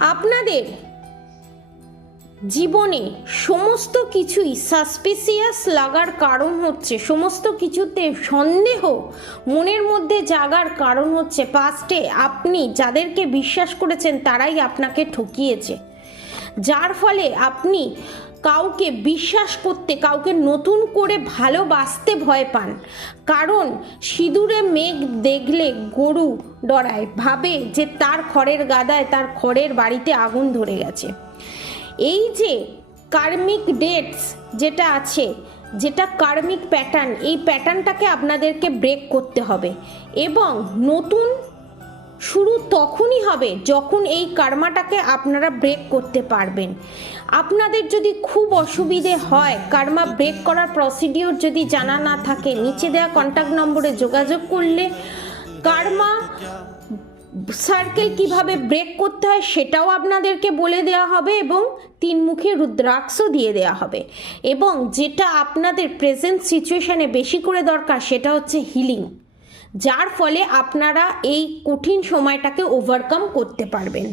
আপনাদের জীবনে সমস্ত কিছুই সাসপিসিয়াস লাগার কারণ হচ্ছে, সমস্ত কিছুতে সন্দেহ মনের মধ্যে জাগার কারণ হচ্ছে পাস্টে আপনি যাদেরকে বিশ্বাস করেছেন তারাই আপনাকে ঠকিয়েছে, যার ফলে আপনি কাউকে বিশ্বাস করতে, কাউকে নতুন করে ভালোবাসতে ভয় পান। কারণ সিঁদুরে মেঘ দেখলে গরু ডরায়, ভাবে যে তার খড়ের গাদায়, তার খড়ের বাড়িতে আগুন ধরে গেছে। এই যে কার্মিক ডেটস যেটা আছে, যেটা কার্মিক প্যাটার্ন, এই প্যাটার্নটাকে আপনাদেরকে ব্রেক করতে হবে এবং নতুন শুরু তখনই হবে যখন এই কার্মাটাকে আপনারা ব্রেক করতে পারবেন। আপনাদের যদি খুব অসুবিধে হয়, কার্মা ব্রেক করার প্রসিডিওর যদি জানা না থাকে, নিচে দেওয়া কন্ট্যাক্ট নম্বরে যোগাযোগ করলে কার্মা সার্কেল কিভাবে ব্রেক করতে হয় সেটাও আপনাদেরকে বলে দেওয়া হবে এবং 3 মুখে রুদ্রাক্ষও দিয়ে দেওয়া হবে। এবং যেটা আপনাদের প্রেজেন্ট সিচুয়েশানে বেশি করে দরকার সেটা হচ্ছে হিলিং, যার ফলে আপনারা এই কঠিন সময়টাকে ওভারকাম করতে পারবেন।